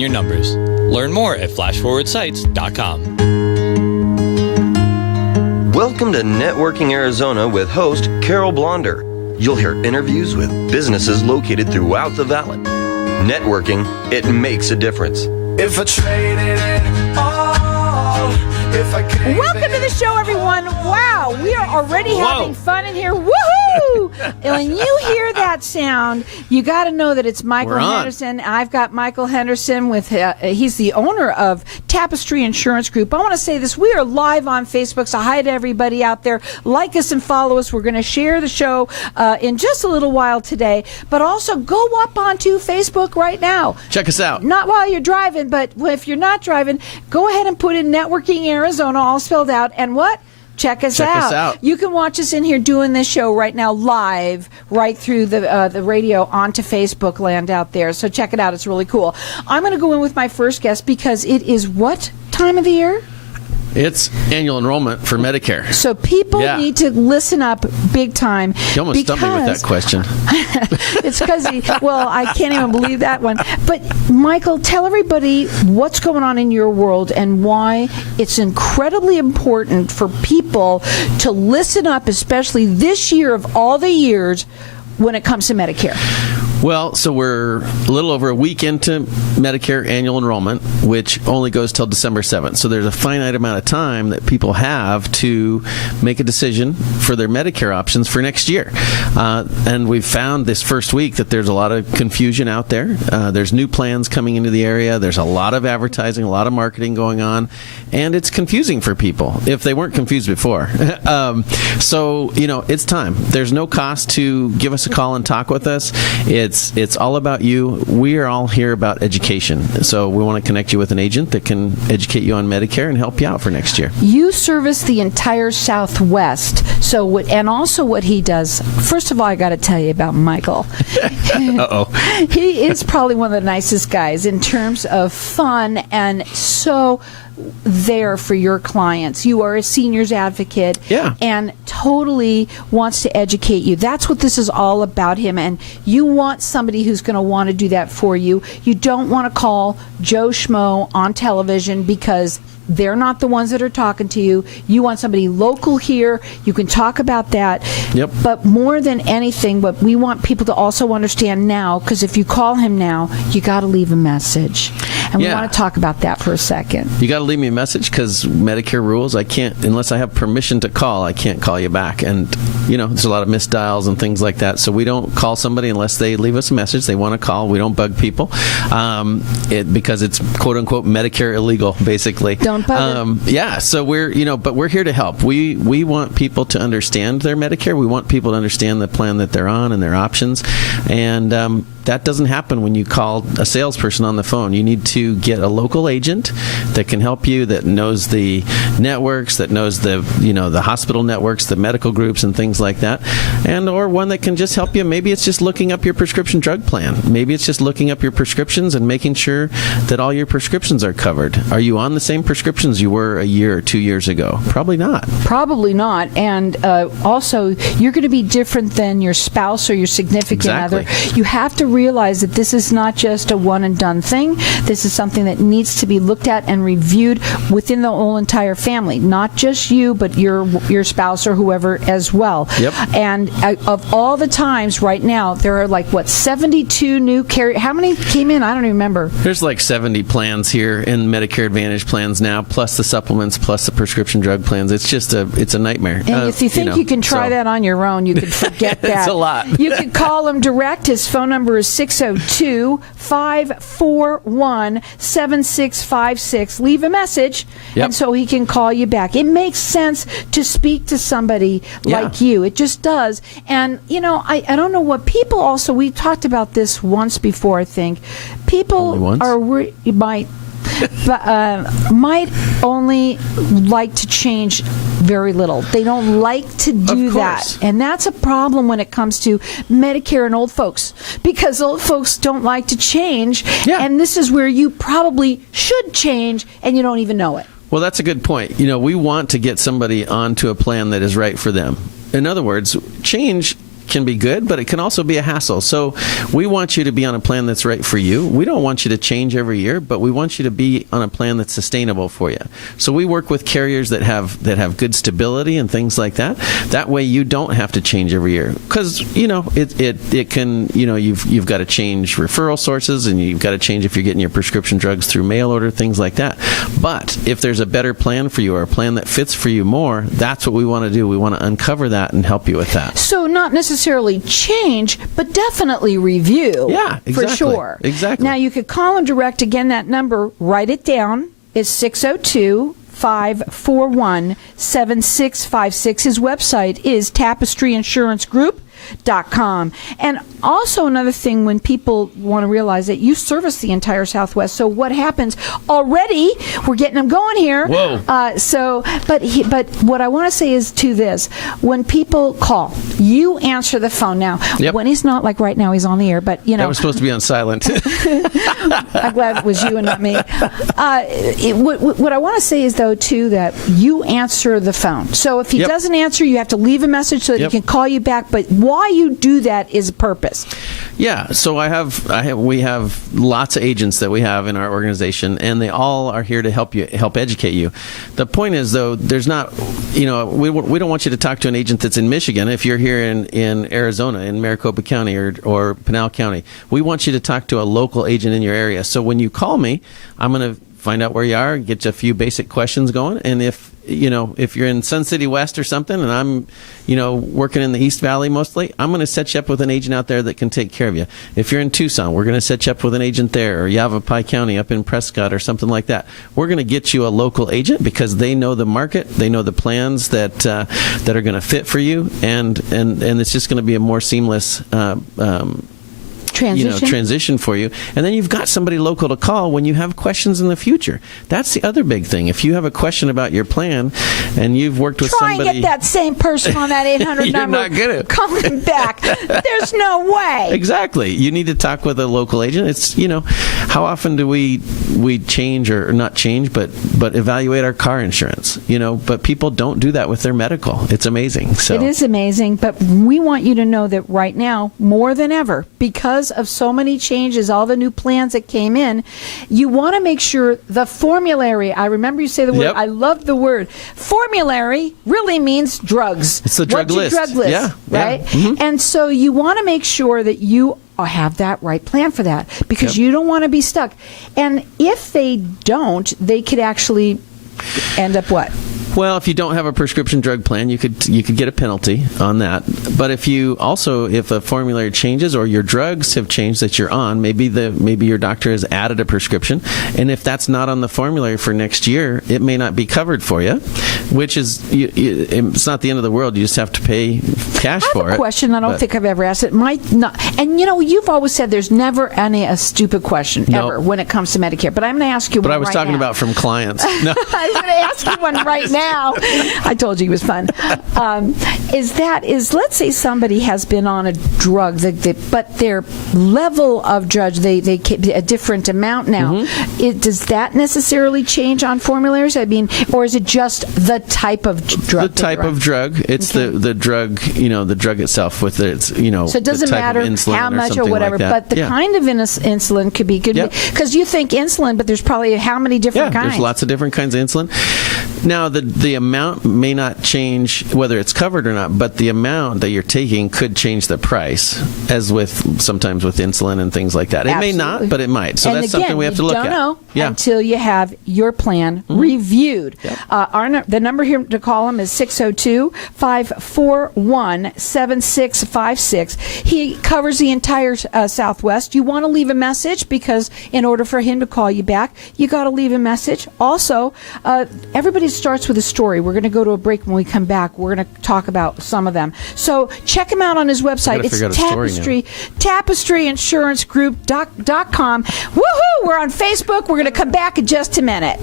your numbers. Learn more at flashforwardsites.com. Welcome to Networking Arizona with host Carol Blonder. You'll hear interviews with businesses located throughout the valley. Networking, it makes a difference. If I traded it all, if I gave Welcome to the show, everyone. Wow, we are already having fun in here. Woohoo! And when you hear that sound, you got to know that it's Michael Henderson. I've got Michael Henderson with, he's the owner of Tapestry Insurance Group. I want to say this. We are live on Facebook, so hi to everybody out there. Like us and follow us. We're going to share the show in just a little while today. But also go up onto Facebook right now. Check us out. Not while you're driving, but if you're not driving, go ahead and put in Networking Arizona, all spelled out. And what? Check us out. You can watch us in here doing this show right now live, right through the radio onto Facebook land out there. So check it out. It's really cool. I'm going to go in with my first guest because it is what time of the year? It's annual enrollment for Medicare. So people need to listen up big time. You almost stumped me with that question. It's because, I can't even believe that one. But, Michael, tell everybody what's going on in your world and why it's incredibly important for people to listen up, especially this year of all the years when it comes to Medicare. Well, so we're a little over a week into Medicare annual enrollment, which only goes till December 7th. So there's a finite amount of time that people have to make a decision for their Medicare options for next year. And we've found this first week that there's a lot of confusion out there. There's new plans coming into the area. There's a lot of advertising, a lot of marketing going on, and it's confusing for people if they weren't confused before. So, it's time. There's no cost to give us a call and talk with us. It's all about you. We are all here about education. So we want to connect you with an agent that can educate you on Medicare and help you out for next year. You service the entire Southwest. And also what he does. First of all, I got to tell you about Michael. Uh-oh. He is probably one of the nicest guys in terms of fun and so there for your clients. You are a seniors advocate and totally wants to educate you. That's what this is all about him, and you want somebody who's going to want to do that for you. You don't want to call Joe Schmo on television because they're not the ones that are talking to you. You want somebody local here. You can talk about that. Yep. But more than anything, what we want people to also understand now, because if you call him now, you got to leave a message. And we want to talk about that for a second. You got to leave me a message because Medicare rules, I can't, unless I have permission to call, I can't call you back. And, there's a lot of missed dials and things like that. So we don't call somebody unless they leave us a message. They want to call. We don't bug people because it's, quote unquote, Medicare illegal, basically. Don't bug it. So we're, but we're here to help. We want people to understand their Medicare. We want people to understand the plan that they're on and their options. And that doesn't happen when you call a salesperson on the phone. You need to get a local agent that can help you, that knows the networks, that knows the hospital networks, the medical groups and things like that, and or one that can just help you. Maybe it's just looking up your prescription drug plan. Maybe it's just looking up your prescriptions and making sure that all your prescriptions are covered. Are you on the same prescriptions you were a year or 2 years ago? Probably not. Probably not. And also, you're going to be different than your spouse or your significant other. You have to realize that this is not just a one and done thing. This is something that needs to be looked at and reviewed within the whole entire family, not just you, but your spouse or whoever as well. Yep. And of all the times right now, there are 72 new how many came in? I don't even remember. There's 70 plans here in Medicare Advantage plans now, plus the supplements, plus the prescription drug plans. It's just it's a nightmare. And if you think you can try that on your own, you can forget that. It's a lot. You can call him direct. His phone number is 602-541-7656. Leave a message, and so he can call you back. It makes sense to speak to somebody like you. It just does. And, I don't know what people also, we talked about this once before, I think. People might only like to change very little. They don't like to do that. And that's a problem when it comes to Medicare and old folks, because old folks don't like to change. Yeah. And this is where you probably should change and you don't even know it. Well, that's a good point. We want to get somebody onto a plan that is right for them. In other words, change can be good, but it can also be a hassle. So we want you to be on a plan that's right for you. We don't want you to change every year, but we want you to be on a plan that's sustainable for you. So we work with carriers that have good stability and things like that. That way you don't have to change every year, because it can, you've got to change referral sources, and you've got to change if you're getting your prescription drugs through mail order, things like that. But if there's a better plan for you, or a plan that fits for you more, that's what we want to do. We want to uncover that and help you with that. So not necessarily change, but definitely review. Yeah, exactly. For sure. Exactly. Now you could call them direct. Again, that number, write it down, is 602-541-7656. His website is Tapestry Insurance Group. .com. And also another thing, when people want to realize that you service the entire Southwest, so what happens already, we're getting them going here. Whoa. But what I want to say is to this, when people call, you answer the phone. Now, when he's not, like right now, he's on the air, but that was supposed to be on silent. I'm glad it was you and not me. What I want to say is, though, too, that you answer the phone. So if he doesn't answer, you have to leave a message so that he can call you back. But why you do that is a purpose. Yeah, so we have lots of agents that we have in our organization, and they all are here to help educate you. The point is, though, there's not, we don't want you to talk to an agent that's in Michigan if you're here in Arizona, in Maricopa County or Pinal County. We want you to talk to a local agent in your area. So when you call me, I'm going to find out where you are, get you a few basic questions going, and if you're in Sun City West or something, and I'm, working in the East Valley mostly, I'm going to set you up with an agent out there that can take care of you. If you're in Tucson, we're going to set you up with an agent there, or Yavapai County up in Prescott or something like that. We're going to get you a local agent because they know the market, they know the plans that are going to fit for you, and it's just going to be a more seamless transition for you. And then you've got somebody local to call when you have questions in the future. That's the other big thing. If you have a question about your plan and you've worked with somebody... Try and get that same person on that 800 you're number. Not going to. Coming back. There's no way. Exactly. You need to talk with a local agent. It's, how often do we change or not change, but evaluate our car insurance? But people don't do that with their medical. It's amazing. So it is amazing, but we want you to know that right now, more than ever, because of so many changes, all the new plans that came in, you want to make sure the formulary, I remember you say the word, I love the word, formulary really means drugs. It's the drug list. Drug list, yeah, right? Yeah. Mm-hmm. And so you want to make sure that you have that right plan for that, because you don't want to be stuck. And if they don't, they could actually end up what? Well, if you don't have a prescription drug plan, you could get a penalty on that. But if a formulary changes or your drugs have changed that you're on, maybe your doctor has added a prescription, and if that's not on the formulary for next year, it may not be covered for you, which is it's not the end of the world. You just have to pay cash for it. I have a question I don't think I've ever asked. It might not, and you've always said there's never a stupid question ever when it comes to Medicare. But I'm going to ask you one right now. But I was talking about from clients. No. I was going to ask you one right now. I told you it was fun. Let's say somebody has been on a drug, but their level of drug, they a different amount now. Mm-hmm. Does that necessarily change on formularies? I mean, or is it just the type of drug? The type of drug. It's the drug. The drug itself with its. So it doesn't matter how much or whatever, like but the kind of insulin could be good. Because you think insulin, but there's probably how many different kinds? There's lots of different kinds of insulin. Now, the amount may not change whether it's covered or not, but the amount that you're taking could change the price, as sometimes with insulin and things like that. It may not, but it might. So that's something we have to look at. You don't know until you have your plan reviewed. Yep. The number here to call him is 602-541-7656. He covers the entire Southwest. You want to leave a message, because in order for him to call you back, you got to leave a message. Also, everybody starts with a story. We're going to go to a break. When we come back, we're going to talk about some of them. So check him out on his website. It's TapestryInsuranceGroup.com. Woohoo! We're on Facebook. We're going to come back in just a minute.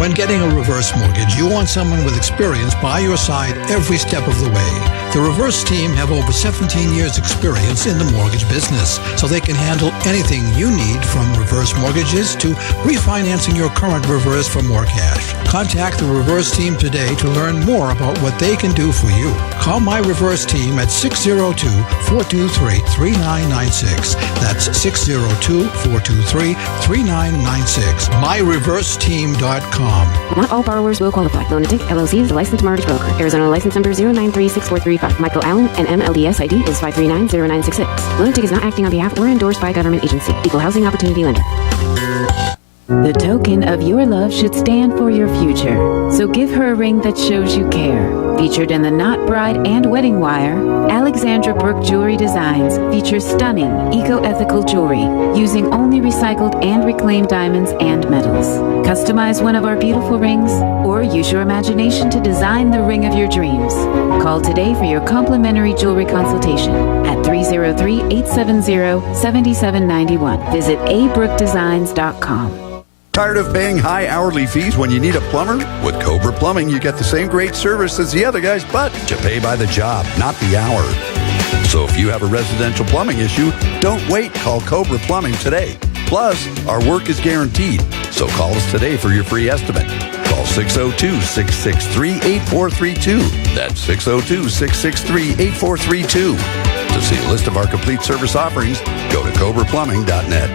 When getting a reverse mortgage, you want someone with experience by your side every step of the way. The Reverse team have over 17 years' experience in the mortgage business, so they can handle anything you need, from reverse mortgages to refinancing your current reverse for more cash. Contact the Reverse Team today to learn more about what they can do for you. Call My Reverse Team at 602-423-3996. That's 602-423-3996. MyReverseTeam.com. Not all borrowers will qualify. Loan Inc. LLC is a licensed mortgage broker. Arizona license number 0936435. Michael Allen and MLDS ID is 5390966. Loan Inc. is not acting on behalf or endorsed by a government agency. Equal housing opportunity lender. The token of your love should stand for your future. So give her a ring that shows you care. Featured in the Knot Bride and Wedding Wire, Alexandra Brooke Jewelry Designs features stunning, eco-ethical jewelry using only recycled and reclaimed diamonds and metals. Customize one of our beautiful rings or use your imagination to design the ring of your dreams. Call today for your complimentary jewelry consultation at 303-870-7791. Visit abrookedesigns.com. Tired of paying high hourly fees when you need a plumber? With Cobra Plumbing, you get the same great service as the other guys, but you pay by the job, not the hour. So if you have a residential plumbing issue, don't wait. Call Cobra Plumbing today. Plus, our work is guaranteed. So call us today for your free estimate. Call 602-663-8432. That's 602-663-8432. To see a list of our complete service offerings, go to cobraplumbing.net.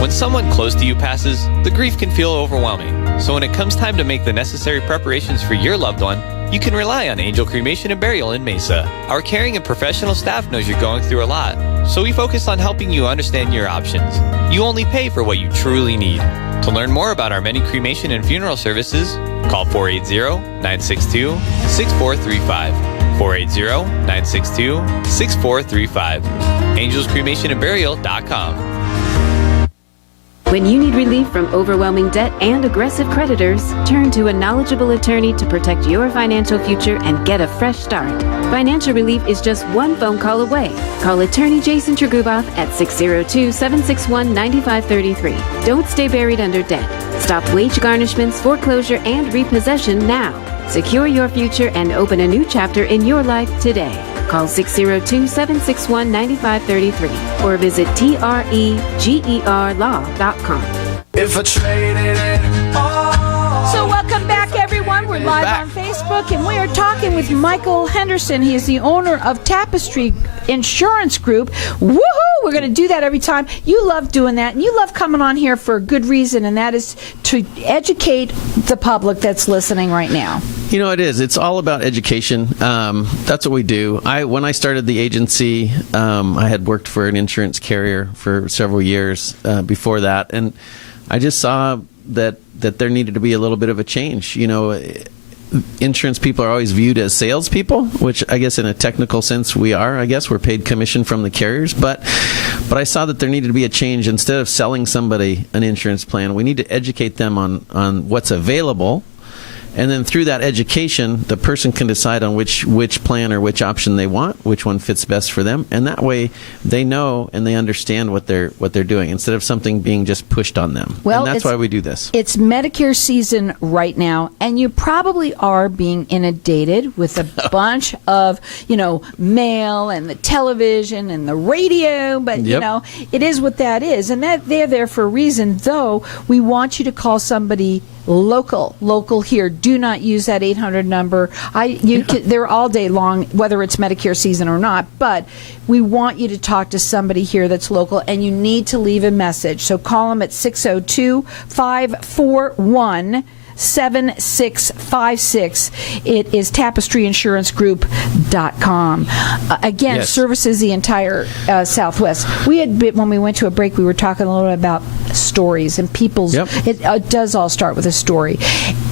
When someone close to you passes, the grief can feel overwhelming. So when it comes time to make the necessary preparations for your loved one, you can rely on Angel Cremation and Burial in Mesa. Our caring and professional staff knows you're going through a lot, so we focus on helping you understand your options. You only pay for what you truly need. To learn more about our many cremation and funeral services, call 480-962-6435. 480-962-6435. AngelsCremationandBurial.com. When you need relief from overwhelming debt and aggressive creditors, turn to a knowledgeable attorney to protect your financial future and get a fresh start. Financial relief is just one phone call away. Call attorney Jason Treguboff at 602-761-9533. Don't stay buried under debt. Stop wage garnishments, foreclosure, and repossession now. Secure your future and open a new chapter in your life today. Call 602-761-9533 or visit tregerlaw.com. If I traded it all. So welcome back, everyone. We're live on Facebook, and we are talking with Michael Henderson. He is the owner of Tapestry Insurance Group. Woohoo! We're going to do that every time. You love doing that, and you love coming on here for a good reason, and that is to educate the public that's listening right now. You know, it is. It's all about education. That's what we do. When I started the agency, I had worked for an insurance carrier for several years before that, and I just saw that there needed to be a little bit of a change. You know, insurance people are always viewed as salespeople, which I guess in a technical sense we are. I guess we're paid commission from the carriers, but I saw that there needed to be a change. Instead of selling somebody an insurance plan, we need to educate them on what's available. And then through that education, the person can decide on which plan or which option they want, which one fits best for them, and that way they know and they understand what they're doing instead of something being just pushed on them. Well, and that's why we do this. It's Medicare season right now, and you probably are being inundated with a bunch of, mail and the television and the radio, but it is what that is, and that they're there for a reason. Though we want you to call somebody local here. Do not use that 800 number. They're all day long, whether it's Medicare season or not, but we want you to talk to somebody here that's local, and you need to leave a message. So call them at 602-541-7656. It is tapestryinsuranceGroup.com. Again, yes. Services the entire Southwest. When we went to a break, we were talking a little bit about stories and people's. Yep. It does all start with a story.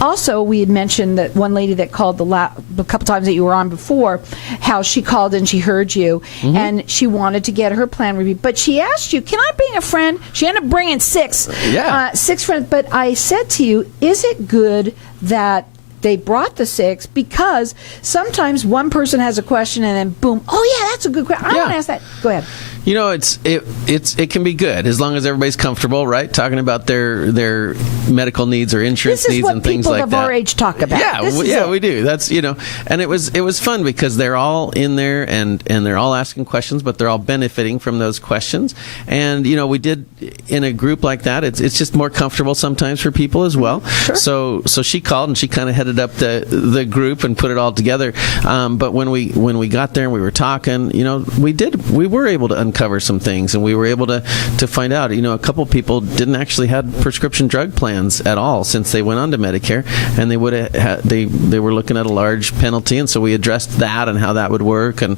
Also, we had mentioned that one lady that called a couple times that you were on before, how she called and she heard you, and she wanted to get her plan review, but she asked you, "Can I bring a friend?" She ended up bringing six friends. But I said to you, is it good that they brought the 6 because sometimes one person has a question and then boom, oh yeah, that's a good question. I want to ask that. Go ahead. You know, it can be good as long as everybody's comfortable, right? Talking about their medical needs or insurance needs and things like that. This is what people of our age talk about. Yeah, we do. That's, and it was fun because they're all in there and they're all asking questions, but they're all benefiting from those questions. And we did in a group like that. It's just more comfortable sometimes for people as well. Sure. So she called and she kind of headed up the group and put it all together. But when we got there and we were talking, we were able to uncover some things, and we were able to find out, a couple people didn't actually have prescription drug plans at all since they went on to Medicare, and they would have they were looking at a large penalty, and so we addressed that and how that would work, and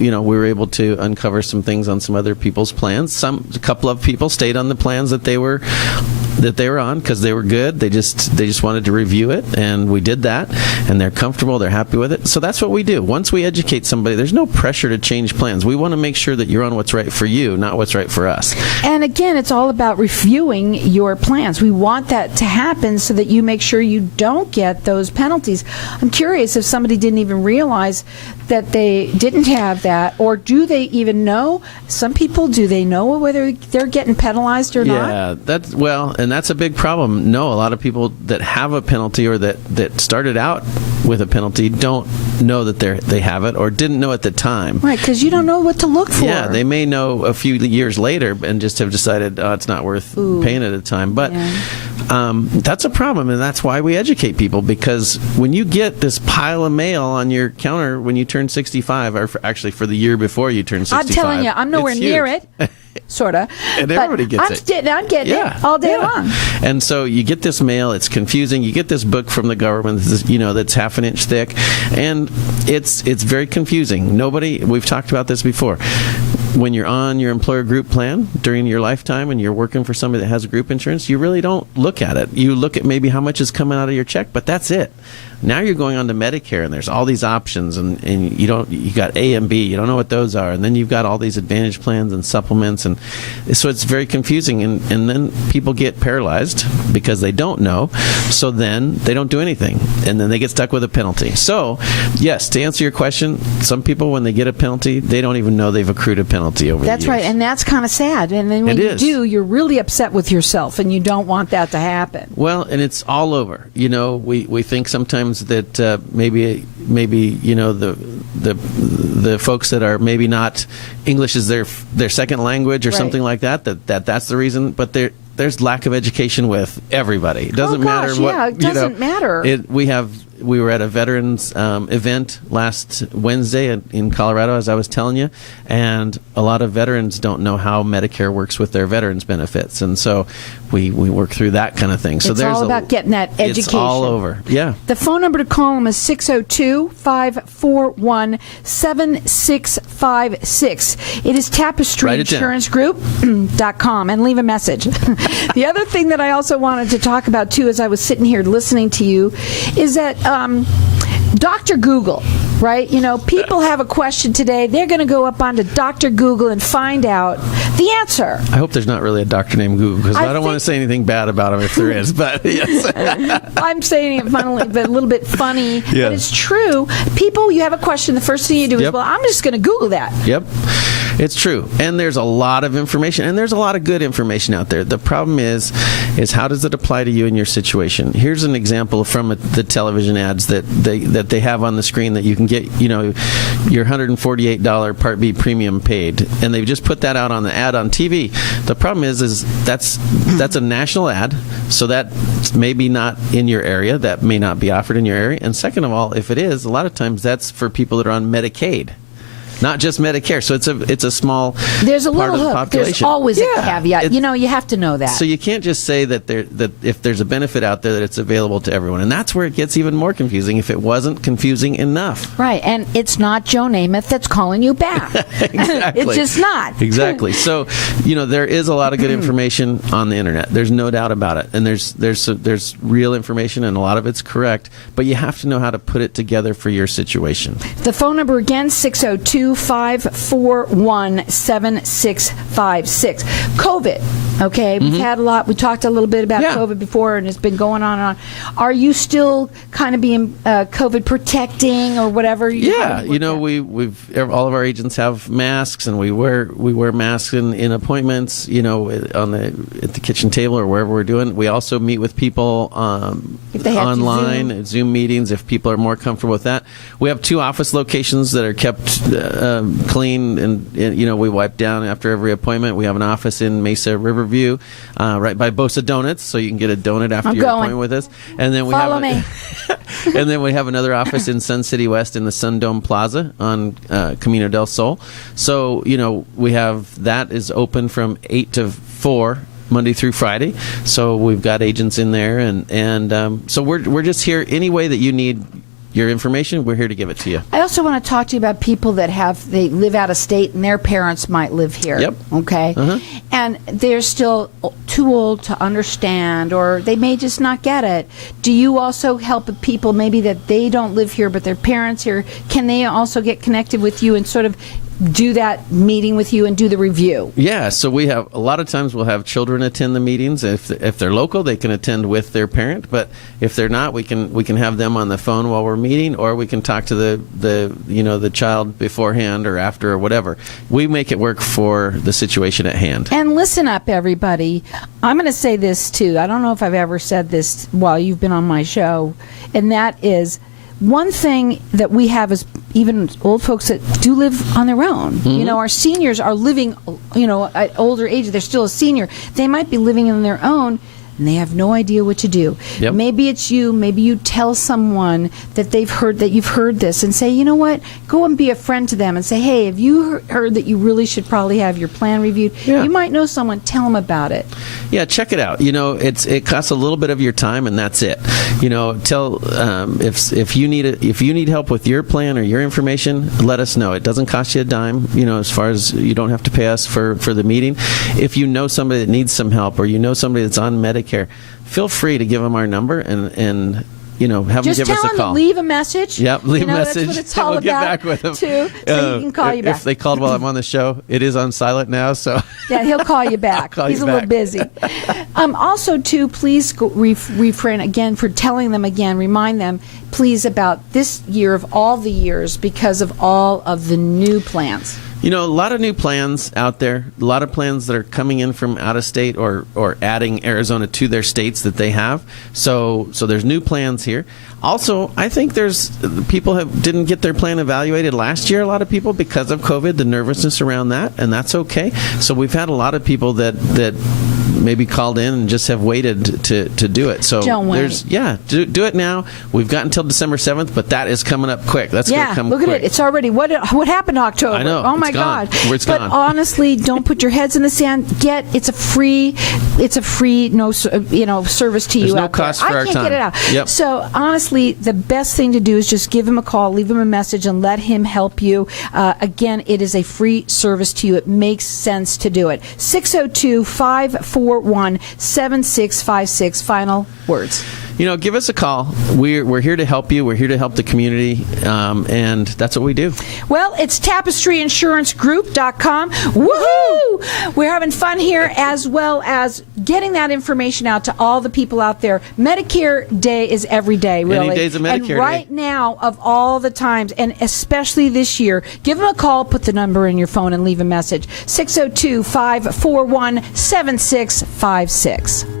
we were able to uncover some things on some other people's plans. A couple of people stayed on the plans that they were on because they were good. They just wanted to review it, and we did that, and they're comfortable, they're happy with it. So that's what we do. Once we educate somebody, there's no pressure to change plans. We want to make sure that you're on what's right for you, not what's right for us. And again, it's all about reviewing your plans. We want that to happen so that you make sure you don't get those penalties. I'm curious if somebody didn't even realize that they didn't have that, or do they even know? Some people, do they know whether they're getting penalized or not? Yeah, and that's a big problem. No, a lot of people that have a penalty or that started out with a penalty don't know that they have it or didn't know at the time. Right, because you don't know what to look for. Yeah, they may know a few years later and just have decided it's not worth paying at a time. But that's a problem, and that's why we educate people, because when you get this pile of mail on your counter when you turn 65, or actually for the year before you turn 65. I'm telling you, I'm nowhere near it. Sort of. And everybody gets it. I'm getting it all day long. And so you get this mail, it's confusing. You get this book from the government, that's half an inch thick, and it's very confusing. We've talked about this before. When you're on your employer group plan during your lifetime and you're working for somebody that has group insurance, you really don't look at it. You look at maybe how much is coming out of your check, but that's it. Now you're going on to Medicare, and there's all these options, and you got A and B. You don't know what those are, and then you've got all these advantage plans and supplements, and so it's very confusing. And then people get paralyzed because they don't know. So then they don't do anything, and then they get stuck with a penalty. So, yes, to answer your question, some people when they get a penalty, they don't even know they've accrued a penalty over the years. That's right, and that's kind of sad. And then when you do, you're really upset with yourself, and you don't want that to happen. Well, and it's all over. We think sometimes that maybe the folks that are maybe not English is their second language or something like that's the reason, but there's lack of education with everybody. It doesn't matter what. Yeah, it doesn't matter. We were at a veterans event last Wednesday in Colorado, as I was telling you, and a lot of veterans don't know how Medicare works with their veterans benefits, and so we work through that kind of thing. So it's all about getting that education. It's all over. Yeah. The phone number to call them is 602-541-7656. It is Tapestry Insurance Group.com, and leave a message. The other thing that I also wanted to talk about too, as I was sitting here listening to you, is that Dr. Google, right? People have a question today. They're going to go up onto Dr. Google and find out the answer. I hope there's not really a doctor named Google, because I don't want to say anything bad about him if there is. But yes, I'm saying it funnily, but a little bit funny. Yeah. But it's true. People, you have a question. The first thing you do is, well, I'm just going to Google that. Yep. It's true. And there's a lot of information, and there's a lot of good information out there. The problem is how does it apply to you in your situation? Here's an example from the television ads that they have on the screen that you can get, your $148 Part B premium paid, and they've just put that out on the ad on TV. The problem is that's a national ad, so that may be not in your area. That may not be offered in your area. And second of all, if it is, a lot of times that's for people that are on Medicaid. Not just Medicare, so it's a small There's a part little of the hook. population. There's always a caveat. You have to know that. So you can't just say that if there's a benefit out there that it's available to everyone, and that's where it gets even more confusing. If it wasn't confusing enough, right? And it's not Joe Namath that's calling you back. Exactly, it's just not. Exactly. So there is a lot of good information on the internet. There's no doubt about it, and there's real information, and a lot of it's correct. But you have to know how to put it together for your situation. The phone number again, 602-541-7656. COVID. Okay, we've had a lot. We talked a little bit about COVID before, and it's been going on and on. Are you still kind of being COVID protecting or whatever? Yeah, we've all of our agents have masks, and we wear masks in appointments. At the kitchen table or wherever we're doing. We also meet with people online, Zoom meetings, if people are more comfortable with that. We have 2 office locations that are kept clean, and we wipe down after every appointment. We have an office in Mesa Riverview, right by Bosa Donuts, so you can get a donut after your appointment with us. And then we and then we have another office in Sun City West in the Sundome Plaza on Camino del Sol. So we have that is open from 8 to 4. Monday through Friday, so we've got agents in there, and so we're just here any way that you need your information. We're here to give it to you. I also want to talk to you about people that they live out of state and their parents might live here. Yep. Okay. And they're still too old to understand, or they may just not get it. Do you also help people maybe that they don't live here but their parents here? Can they also get connected with you and sort of do that meeting with you and do the review? Yeah, so we have a lot of times we'll have children attend the meetings. If they're local, they can attend with their parent. But if they're not, we can have them on the phone while we're meeting, or we can talk to the child beforehand or after or whatever. We make it work for the situation at hand. And listen up, everybody. I'm going to say this too. I don't know if I've ever said this while you've been on my show, and that is, one thing that we have is even old folks that do live on their own. Our seniors are living, at older age. They're still a senior. They might be living on their own, and they have no idea what to do. Yep. Maybe it's you. Maybe you tell someone that you've heard this, and say, you know what? Go and be a friend to them and say, hey, have you heard that you really should probably have your plan reviewed? Yeah. You might know someone. Tell them about it. Yeah, check it out. It costs a little bit of your time, and that's it. Tell if you need help with your plan or your information, let us know. It doesn't cost you a dime. As far as you don't have to pay us for the meeting. If you know somebody that needs some help, or you know somebody that's on Medicare, feel free to give them our number and have just them give us a call. Just tell them to leave a message. Yep, leave a message. That's what it's all we'll about. Get back with them. Too, so he can call you back. If they called while I'm on the show, it is on silent now. So yeah, he'll call you back. He's a little busy. Also, too, please refrain again for telling them again. Remind them, please, about this year of all the years because of all of the new plans. A lot of new plans out there, a lot of plans that are coming in from out of state or adding Arizona to their states that they have. So there's new plans here. Also, I think there's people didn't get their plan evaluated last year, a lot of people, because of COVID, the nervousness around that, and that's okay. So we've had a lot of people that maybe called in and just have waited to do it. So don't wait. Do it now. We've got until December 7th, but that is coming up quick. That's going to come quick. Look at it. It's already what happened in October. I know. Oh my God. But honestly, don't put your heads in the sand. It's a free service to you. There's no out cost there. for our I can't time. get it out. Yep. So honestly, the best thing to do is just give him a call, leave him a message, and let him help you. Again, it is a free service to you. It makes sense to do it. 602-541-7656. Final words. Give us a call. We're here to help you. We're here to help the community, and that's what we do. Well, it's TapestryInsuranceGroup.com. Woohoo! We're having fun here, as well as getting that information out to all the people out there. Medicare Day is every day, really. Any day's a Medicare and right day. now, of all the times, and especially this year, give them a call, put the number in your phone, and leave a message. 602-541-7656.